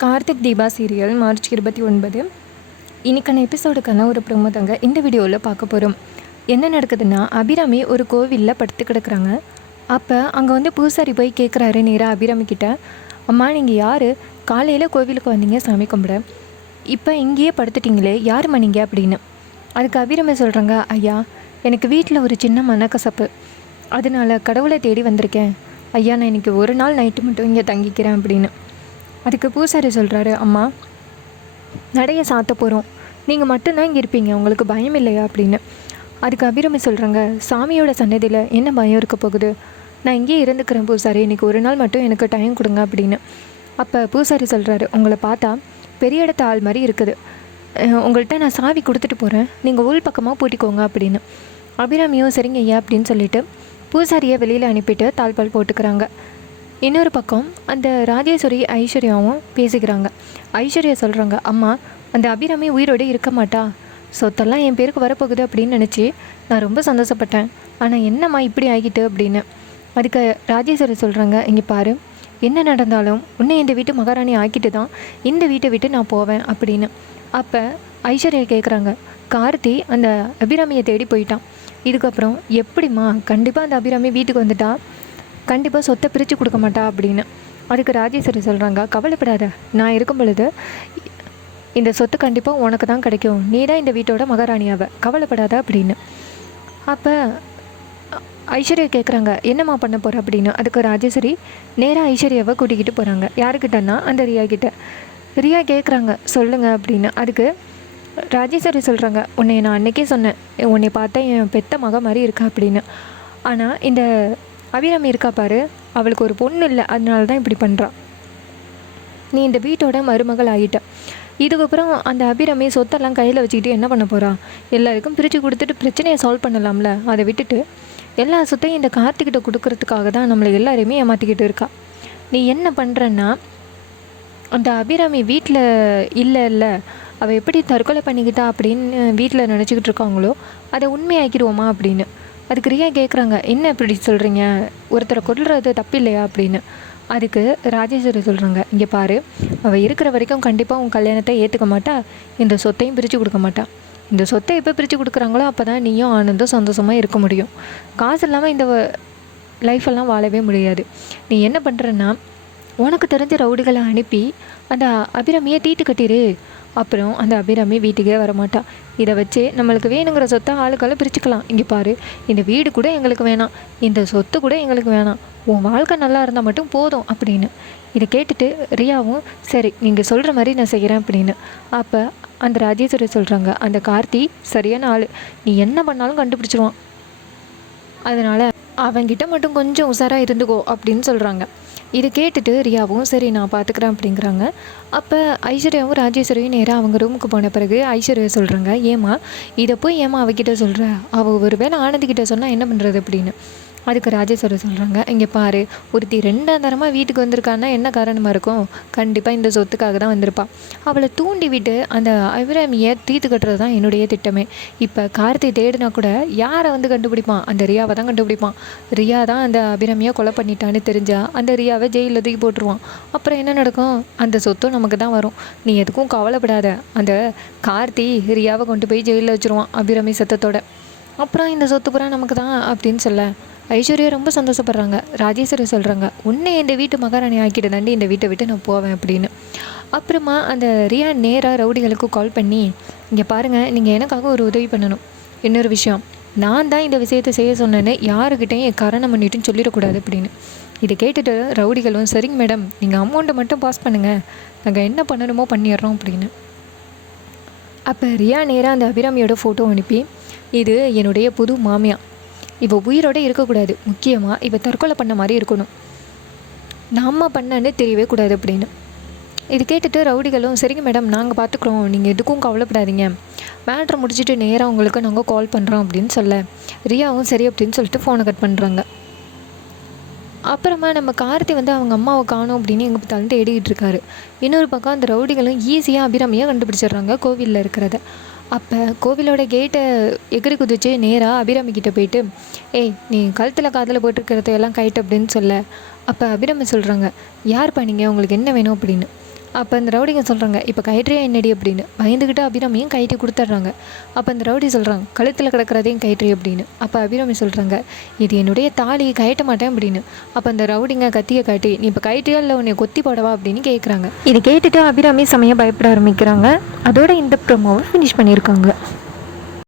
Karthik Deepa serial March இருபத்தி ஒன்பது. இன்றைக்கான எபிசோடுக்கான ஒரு ப்ரொமோ தாங்க இந்த வீடியோவில் பார்க்க போகிறோம் என்ன நடக்குதுன்னா அபிராமி ஒரு கோவிலில் படுத்து கிடக்குறாங்க. அப்போ அங்கே வந்து பூசாரி போய் கேட்குறாரு நேராக அபிராமி கிட்ட. அம்மா நீங்கள் யார்? காலையில் கோவிலுக்கு வந்தீங்க சாமி கும்பிட. இப்போ இங்கேயே படுத்துட்டீங்களே யாரும்மா நீங்கள் அப்படின்னு. அதுக்கு அபிராமி சொல்கிறாங்க ஐயா எனக்கு வீட்டில் ஒரு சின்ன மனக்கசப்பு. அதனால் கடவுளை தேடி வந்திருக்கேன். ஐயா நான் இன்னைக்கு ஒரு நாள் நைட்டு மட்டும் இங்கே தங்கிக்கிறேன் அப்படின்னு. அதுக்கு பூசாரி சொல்கிறாரு அம்மா நடைய சாத்த போகிறோம் நீங்கள் மட்டும்தான் இங்கே இருப்பீங்க. உங்களுக்கு பயம் இல்லையா? அப்படின்னு. அதுக்கு அபிராமி சொல்கிறாங்க சாமியோட சன்னதியில் என்ன பயம் இருக்க போகுது? நான் இங்கேயே இருந்துக்கிறேன் பூசாரி. இன்றைக்கி ஒரு நாள் மட்டும் எனக்கு டைம் கொடுங்க அப்படின்னு. அப்போ பூசாரி சொல்கிறாரு உங்களை பார்த்தா பெரிய இடத்த ஆள் மாதிரி இருக்குது. உங்கள்கிட்ட நான் சாவி கொடுத்துட்டு போகிறேன் நீங்கள் உள் பக்கமாக பூட்டிக்கோங்க அப்படின்னு. அபிராமியும் சரிங்க ஐயா அப்படின்னு சொல்லிட்டு பூசாரியை வெளியில் அனுப்பிட்டு தாழ்பால் போட்டுக்கிறாங்க. இன்னொரு பக்கம் அந்த ராஜேஸ்வரி ஐஸ்வர்யாவும் பேசிக்கிறாங்க. ஐஸ்வர்யா சொல்கிறாங்க அம்மா அந்த அபிராமி உயிரோடு இருக்க மாட்டா. சொத்தெல்லாம் என் பேருக்கு வரப்போகுது அப்படின்னு நினச்சி நான் ரொம்ப சந்தோஷப்பட்டேன். ஆனால் என்னம்மா இப்படி ஆகிட்டு? அப்படின்னு. அதுக்கு ராஜேஸ்வரி சொல்கிறாங்க இங்கே பாரு என்ன நடந்தாலும் உன்னை இந்த வீட்டு மகாராணி ஆக்கிட்டு தான் இந்த வீட்டை விட்டு நான் போவேன். அப்படின்னு. அப்போ ஐஸ்வர்யா கேட்குறாங்க கார்த்தி அந்த அபிராமியை தேடி போயிட்டான். இதுக்கப்புறம் எப்படிம்மா கண்டிப்பாக அந்த அபிராமி வீட்டுக்கு வந்துட்டா? கண்டிப்பாக சொத்தை பிரித்து கொடுக்க மாட்டா அப்படின்னு. அதுக்கு ராஜேஸ்வரி சொல்கிறாங்க கவலைப்படாத நான் இருக்கும் பொழுது இந்த சொத்து கண்டிப்பாக உனக்கு தான் கிடைக்கும். நீ தான் இந்த வீட்டோட மகாராணியாவ. கவலைப்படாத அப்படின்னு. அப்போ ஐஸ்வர்யா கேட்குறாங்க என்னம்மா பண்ண போகிற அப்படின்னு. அதுக்கு ராஜேஸ்வரி நேராக ஐஸ்வர்யாவை கூட்டிக்கிட்டு போகிறாங்க யாருக்கிட்டன்னா அந்த ரியா கிட்ட. ரியா கேட்குறாங்க சொல்லுங்கள் அப்படின்னு. அதுக்கு ராஜேஸ்வரி சொல்கிறாங்க உன்னை நான் அன்னைக்கே சொன்னேன். உன்னை பார்த்தா என் பெத்த மக மாதிரி இருக்கா? அப்படின்னு. ஆனால் இந்த அபிராமி இருக்கா பாரு? அவளுக்கு ஒரு பொண்ணு இல்லை அதனால தான் இப்படி பண்ணுறான் நீ இந்த வீட்டோட மருமகள் ஆகிட்ட இதுக்கப்புறம் அந்த அபிராமி சொத்தெல்லாம் கையில் வச்சுக்கிட்டு என்ன பண்ண போகிறா எல்லாருக்கும் பிரித்து கொடுத்துட்டு பிரச்சனையை சால்வ் பண்ணலாம்ல அதை விட்டுட்டு எல்லா சொத்தையும் இந்த கார்த்திகிட்ட கொடுக்கறதுக்காக தான் நம்மளை எல்லாரையுமே ஏமாற்றிக்கிட்டு இருக்கா. நீ என்ன பண்ணுறன்னா அந்த அபிராமி வீட்டில் இல்லை இல்லை அவள் எப்படி தற்கொலை பண்ணிக்கிட்டா அப்படின்னு வீட்டில் நினச்சிக்கிட்டு இருக்காங்களோ அதை உண்மையாக்கிடுவோமா அப்படின்னு. அதுக்கு ரியா கேட்குறாங்க என்ன இப்படி சொல்கிறீங்க ஒருத்தரை கொல்றது தப்பு இல்லையா அப்படின்னு. அதுக்கு ராஜேஸ்வரி சொல்கிறாங்க இங்கே பாரு அவள் இருக்கிற வரைக்கும் கண்டிப்பாக உன் கல்யாணத்தை ஏற்றுக்க மாட்டா இந்த சொத்தையும் பிரித்து கொடுக்க மாட்டா. இந்த சொத்தை எப்போ பிரித்து கொடுக்குறாங்களோ அப்போ தான் நீயும் ஆனந்தும் சந்தோஷமாக இருக்க முடியும். காசு இல்லாமல் இந்த லைஃபெல்லாம் வாழவே முடியாது. நீ என்ன பண்ணுறன்னா உனக்கு தெரிஞ்ச ரவுடிகளை அனுப்பி அந்த அபிராமியை தீட்டு கட்டிடு அப்புறம் அந்த அபிராமி வீட்டுக்கே வரமாட்டா. இதை வச்சு நம்மளுக்கு வேணுங்கிற சொத்தை ஆளுக்கால பிரிச்சுக்கலாம். இங்கே பாரு இந்த வீடு கூட எங்களுக்கு வேணாம். இந்த சொத்து கூட எங்களுக்கு வேணாம். உன் வாழ்க்கை நல்லா இருந்தால் மட்டும் போதும் அப்படின்னு. இதை கேட்டுட்டு ரியாவும் சரி நீங்கள் சொல்கிற மாதிரி நான் செய்கிறேன் அப்படின்னு. அப்போ அந்த ராஜேஸ்வரி சொல்கிறாங்க அந்த கார்த்தி சரியான ஆள். நீ என்ன பண்ணாலும் கண்டுபிடிச்சிருவான். அதனால் அவங்கிட்ட மட்டும் கொஞ்சம் உஷாராக இருந்துக்கோ அப்படின்னு சொல்கிறாங்க இதை கேட்டுட்டு ரியாவும் சரி நான் பார்த்துக்கிறேன் அப்படிங்கிறாங்க. அப்போ ஐஸ்வர்யாவும் ராஜேஸ்வரியும் நேராக அவங்க ரூமுக்கு போன பிறகு ஐஸ்வர்யா சொல்கிறாங்க ஏம்மா இதை போய் ஏம்மா அவகிட்ட சொல்கிற அவள் ஒரு வேளை ஆனந்திக்கிட்ட சொன்னால் என்ன பண்ணுறது அப்படின்னு. அதுக்கு ராஜேஸ்வரர் சொல்கிறாங்க இங்கே பாரு ஒருத்தி ரெண்டாம் தரமாக வீட்டுக்கு வந்திருக்கான்னா என்ன காரணமாக இருக்கும்? கண்டிப்பாக இந்த சொத்துக்காக தான் வந்திருப்பாள் அவளை தூண்டி விட்டு அந்த அபிராமியை தீர்த்து கட்டுறது தான் என்னுடைய திட்டமே. இப்போ கார்த்தி தேடினா கூட யாரை வந்து கண்டுபிடிப்பான்? அந்த ரியாவை தான் கண்டுபிடிப்பான். ரியா தான் அந்த அபிராமியை கொலை பண்ணிட்டான்னு தெரிஞ்சா அந்த ரியாவை ஜெயிலில் தூக்கி போட்டுருவான். அப்புறம் என்ன நடக்கும்? அந்த சொத்தும் நமக்கு தான் வரும். நீ எதுக்கும் கவலைப்படாத. அந்த கார்த்தி ரியாவை கொண்டு போய் ஜெயிலில் வச்சுருவான் அபிராமி சத்தத்தோட. அப்புறம் இந்த சொத்து புறா நமக்கு தான் அப்படின்னு சொல்ல ஐஸ்வர்யா ரொம்ப சந்தோஷப்படுறாங்க. ராஜேஸ்வரி சொல்கிறாங்க உன்னை இந்த வீட்டு மகாராணி ஆக்கிட்டு தாண்டி இந்த வீட்டை விட்டு நான் போவேன் அப்படின்னு. அப்புறமா அந்த ரியா நேராக ரவுடிகளுக்கு கால் பண்ணி இங்கே பாருங்கள் நீங்கள் எனக்காக ஒரு உதவி பண்ணணும். இன்னொரு விஷயம் நான் தான் இந்த விஷயத்தை செய்ய சொன்னேன்னு யாருக்கிட்டையும் கரணம் பண்ணிட்டுன்னு சொல்லிடக்கூடாது அப்படின்னு. இதை கேட்டுட்டு ரவுடிகளும் சரிங்க மேடம் நீங்கள் அமௌண்ட்டை மட்டும் பாஸ் பண்ணுங்கள் நாங்கள் என்ன பண்ணணுமோ பண்ணிடுறோம் அப்படின்னு. அப்போ ரியா நேராக அந்த அபிராமியோட ஃபோட்டோ அனுப்பி இது என்னுடைய புது மாமியா இவ உயிரோட இருக்கக்கூடாது. முக்கியமாக இவ தற்கொலை பண்ண மாதிரி இருக்கணும். நம்ம பண்ணன்னு தெரியவே கூடாது அப்படின்னு. இது கேட்டுட்டு ரவுடிகளும் சரிங்க மேடம் நாங்கள் பார்த்துக்குறோம் நீங்கள் எதுக்கும் கவலைப்படாதீங்க. மேட்ரு முடிச்சுட்டு நேராக உங்களுக்கு நாங்கள் கால் பண்ணுறோம் அப்படின்னு சொல்ல ரியாவும் சரி அப்படின்னு சொல்லிட்டு ஃபோனை கட் பண்ணுறாங்க அப்புறமா நம்ம கார்த்தி வந்து அவங்க அம்மாவை காணோம் அப்படின்னு எங்கே பார்த்தாலும் தேடிக்கிட்டு இருக்காரு. இன்னொரு பக்கம் அந்த ரவுடிகளும் ஈஸியாக அபிராமியாக கண்டுபிடிச்சிடுறாங்க கோவிலில் இருக்கிறத. அப்போ கோவிலோட கேட்டை எகிரி குதிச்சு நேராக அபிராமி கிட்டே போயிட்டு ஏய் நீ கழுத்தில் காதில் போட்டிருக்கிறத எல்லாம் கைட்டு அப்படின்னு சொல்ல. அப்போ அபிராமி சொல்கிறாங்க யார் பண்ணீங்க உங்களுக்கு என்ன வேணும்? அப்படின்னு. அப்போ அந்த ரவுடிங்க சொல்கிறாங்க இப்போ கயிற்றியா என்னடி? அப்படின்னு. பயந்துக்கிட்டு அபிராமியும் கயிற்றி கொடுத்துட்றாங்க. அப்போ அந்த ரவுடி சொல்கிறாங்க கழுத்தில் கிடக்கிறதையும் கயிற்று அப்படின்னு. அப்போ அபிராமி சொல்கிறாங்க இது என்னுடைய தாலி கயட்ட மாட்டேன் அப்படின்னு. அப்போ அந்த ரவுடிங்க கத்தியை காட்டி நீ இப்போ கயிற்றியா இல்லை உன்னை கொத்தி போடவா? அப்படின்னு கேட்குறாங்க இது கேட்டுட்டு அபிராமி செமையாக பயப்பட ஆரம்பிக்கிறாங்க. அதோட இந்த ப்ரோமோவை ஃபினிஷ் பண்ணியிருக்காங்க.